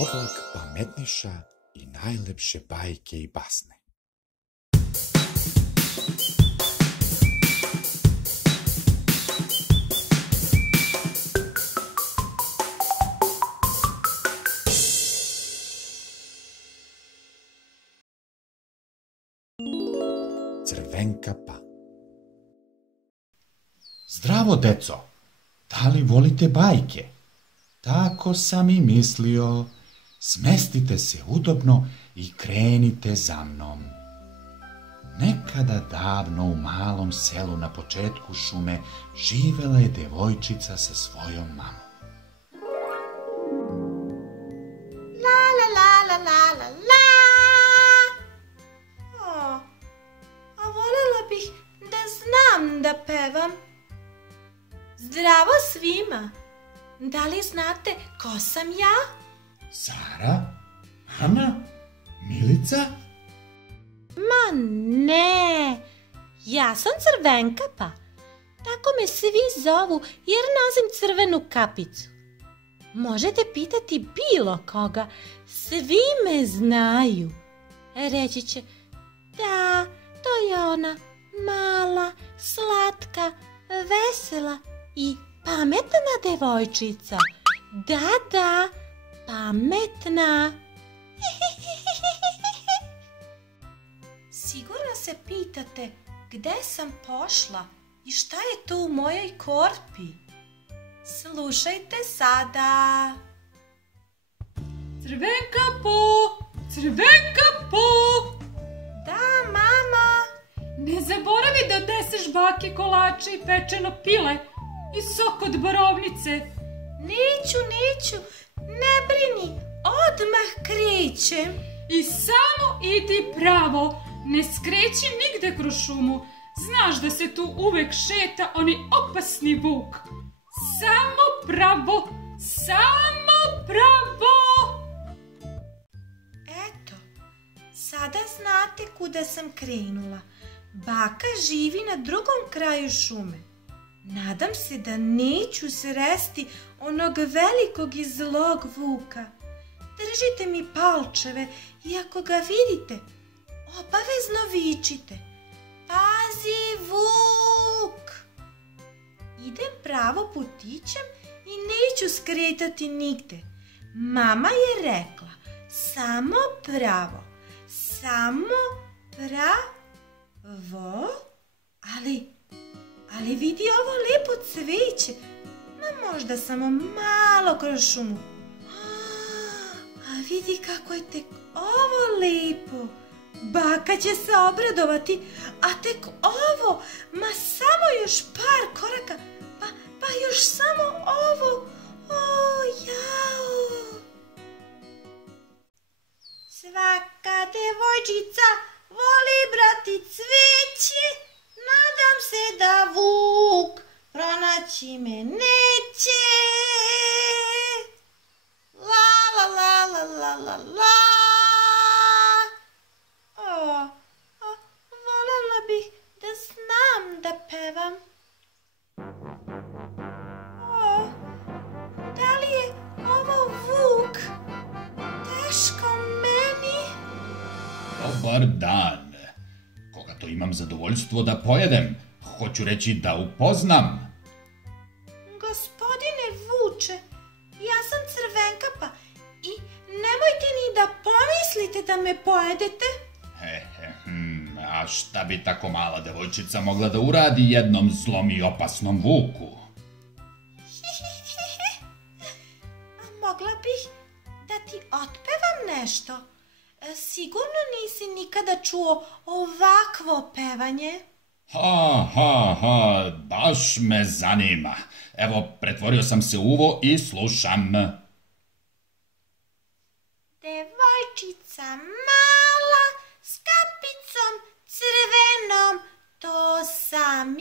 Oblak pametniša i najlepše bajke i basne. Crvenkapa. Zdravo, deco! Da li volite bajke? Tako sam i mislio. Smestite se udobno i krenite za mnom. Nekada davno u malom selu na početku šume živela je devojčica sa svojom mamom. La la la la la la la. A voljela bih da znam da pevam. Zdravo svima! Da li znate ko sam ja? Sara? Ana? Milica? Ma ne, ja sam Crvenkapa. Tako me svi zovu jer nosim crvenu kapicu. Možete pitati bilo koga, svi me znaju. Reći će, da, to je ona mala, slatka, vesela i pametna devojčica. Da, pametna. Sigurno se pitate gde sam pošla i šta je to u mojoj korpi. Slušajte sada. Crvenkapo! Crvenkapo! Da, mama. Ne zaboravi da odneseš baki kolače i pečeno pile i sok od borovnice. Neću, ne brini, odmah krećem. I samo idi pravo, ne skreći nigde kroz šumu. Znaš da se tu uvek šeta oni opasni vuk. Samo pravo, samo pravo. Eto, sada znate kuda sam krenula. Baka živi na drugom kraju šume. Nadam se da neću sresti onog velikog i zlog vuka. Držite mi palčeve i ako ga vidite, obavezno vičite. Pazi, vuk! Idem pravo putićem i neću skretati nigde. Mama je rekla, samo pravo, ali vidi ovo lepo cveće, možda samo malo kroz šumu. A vidi kako je tek ovo lepo. Baka će se obradovati, a tek ovo, samo još par koraka, pa još samo ovo. O, jao! Svaka devojčica voli brati cveće, nadam se da vuk pronaći me neće. La la la la la la la. Voljela bih da znam da pevam. Da li je ovo vuk? Teško meni. Dobar dan. Koga to imam zadovoljstvo da pojedem? Hoću reći da upoznam. Gospodine vuče, ja sam Crvenkapa i nemojte ni da pomislite da me pojedete. A šta bi tako mala devojčica mogla da uradi jednom zlom i opasnom vuku? Mogla bih da ti otpevam nešto. Sigurno nisi nikada čuo ovakvo pevanje. Baš me zanima. Evo, pretvorio sam se u uvo i slušam. Devojčica mala s kapicom crvenom, to sam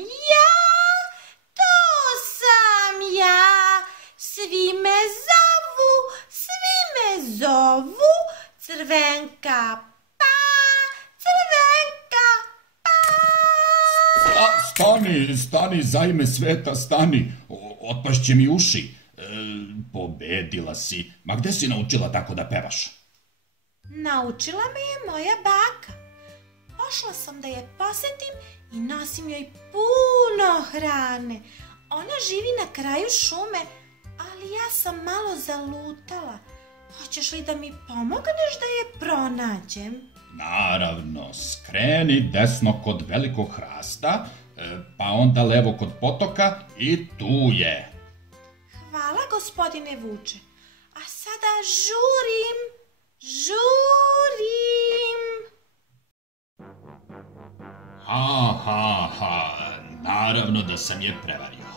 ja, svi me zovu Crvenkapa. Stani, za ime sveta, stani. Otpašće mi uši. Pobedila si. Ma gde si naučila tako da pevaš? Naučila me je moja baka. Pošla sam da je posetim i nosim joj puno hrane. Ona živi na kraju šume, ali ja sam malo zalutala. Hoćeš li da mi pomogneš da je pronađem? Naravno, skreni desno kod velikog hrasta, pa onda levo kod potoka i tu je. Hvala, gospodine Vuče. A sada žurim. Naravno da sam je prevario.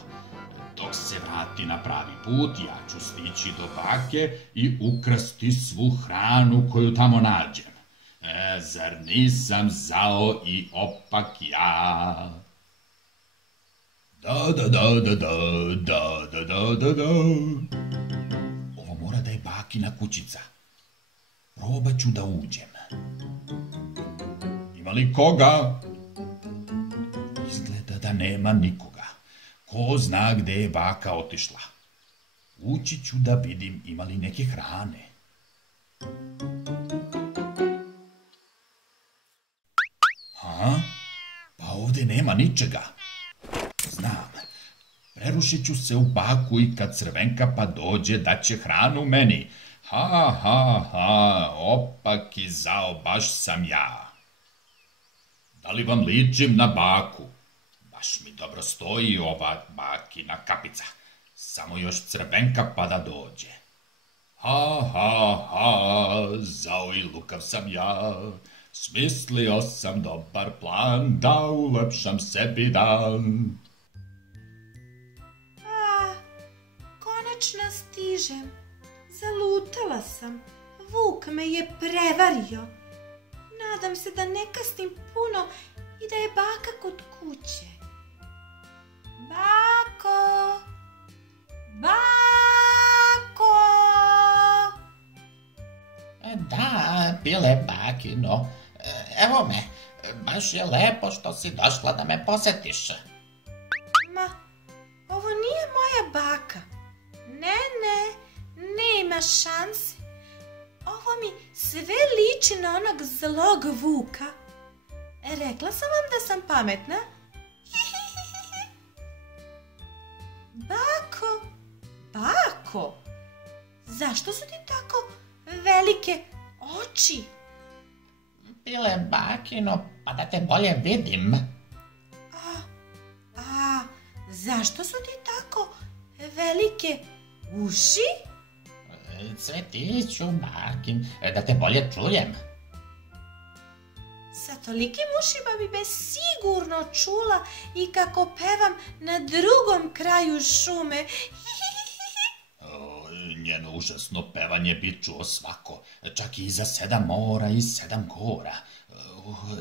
Dok se vrati na pravi put, ja ću stići do bake i ukrasti svu hranu koju tamo nađem. Zar nisam zao i opak ja? Da. Ovo mora da je bakina kućica. Probat ću da uđem. Ima li koga? Izgleda da nema nikoga. Ko zna gde je baka otišla? Ući ću da vidim ima li neke hrane. Pa ovde nema ničega. Znam, prerušit ću se u baku i kad Crvenka pa dođe daće hranu meni. Opak i zao baš sam ja. Da li vam ličim na baku? Baš mi dobro stoji ova bakina kapica. Samo još Crvenka pa da dođe. Zao i lukav sam ja. Smislio sam dobar plan da ulepšam sebi dan. Konačno stižem. Zalutala sam. Vuk me je prevario. Nadam se da ne kasnim puno i da je baka kod kuće. Bako! Da, Pile bakino. Evo me, baš je lepo što si došla da me posetiš. Ma, ovo nije moja baka. Ne, nema šanse. Ovo mi sve liči na onog zlog Vuka. Rekla sam vam da sam pametna. Bako, zašto su ti tako velike oči? Pile bakino, pa da te bolje vidim. Zašto su ti tako velike uši? Cvetiću bakin, da te bolje čujem. Sa tolikim ušima bi me sigurno čula i kako pevam na drugom kraju šume. Njeno užasno pevanje bi čuo svako, čak i za 7 mora i 7 gora.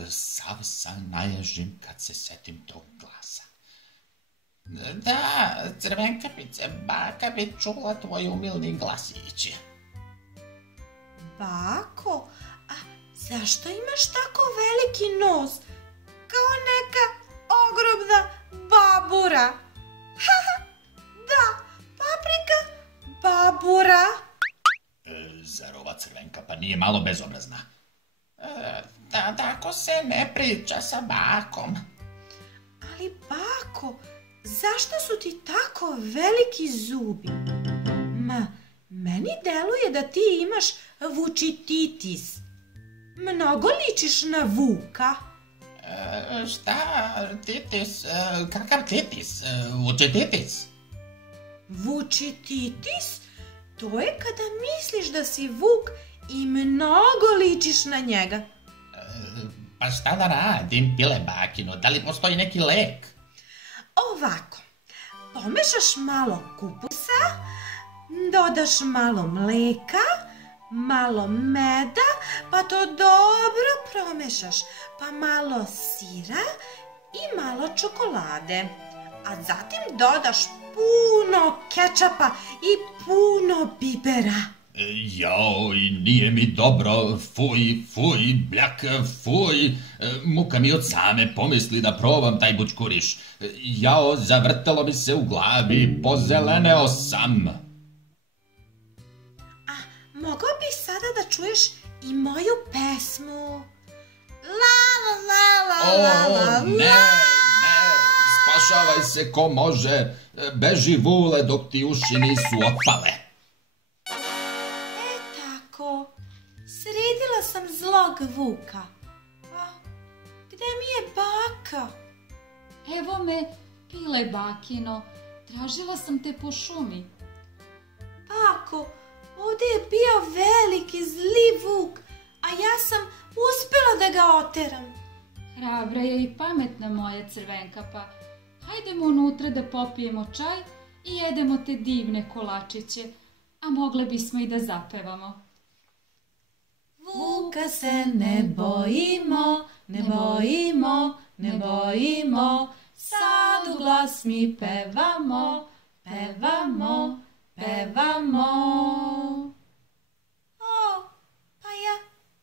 Sav sam naježim kad se setim tog glasa. Da, Crvenkapice, baka bi čula tvoj umilni glasić. Bako, a zašto imaš tako veliki nos? Kao neka ogromna babura. Da, Paprika, babura. Zar ova Crvenka pa nije malo bezobrazna? Da, tako se ne priča sa bakom. Ali bako, zašto su ti tako veliki zubi? Meni deluje da ti imaš vučititis. Mnogo ličiš na Vuka. Šta? Titis? Kakav titis? Vučititis? Vučititis? To je kada misliš da si Vuk i mnogo ličiš na njega. Pa šta da radim, Pile bakino? Da li postoji neki lek? Ovako, pomešaš malo kupusa, dodaš malo mleka, malo meda, pa to dobro promešaš, pa malo sira i malo čokolade. A zatim dodaš puno kečapa i puno bibera. Jao, i nije mi dobro, fuj, fuj, bljak, fuj, muka mi od same pomisli da probam taj bućkuriš. Jao, zavrtalo mi se u glavi, pozeleneo sam. A mogao bi sada da čuješ i moju pesmu? La la la la la la Ne, spašavaj se ko može, beži Vule dok ti uši nisu otpale. Tako, sredila sam zlog Vuka. A gde mi je baka? Evo me, pile bakino, tražila sam te po šumi. Bako, ovdje je bio veliki zli Vuk, a ja sam uspela da ga oteram. Hrabra je i pametna moja Crvenkapa. Hajdemo unutra da popijemo čaj i jedemo te divne kolačiće, a mogle bismo i da zapevamo. Vuka se ne bojimo, ne bojimo, ne bojimo, sad u glas mi pevamo, pevamo, pevamo. O, pa ja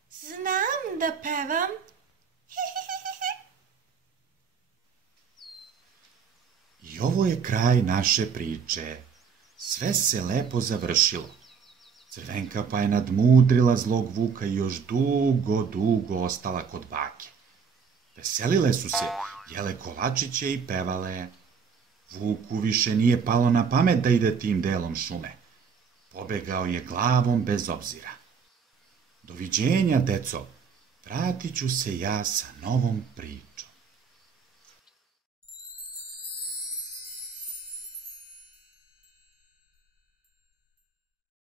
znam da pevam. I ovo je kraj naše priče. Sve se lepo završilo. Crvenkapa je nadmudrila zlog Vuka i još dugo, dugo ostala kod bake. Veselile su se, jele kolačiće i pevale. Vuku više nije palo na pamet da ide tim delom šume. Pobegao je glavom bez obzira. Doviđenja, deco, vratit ću se ja sa novom pričom.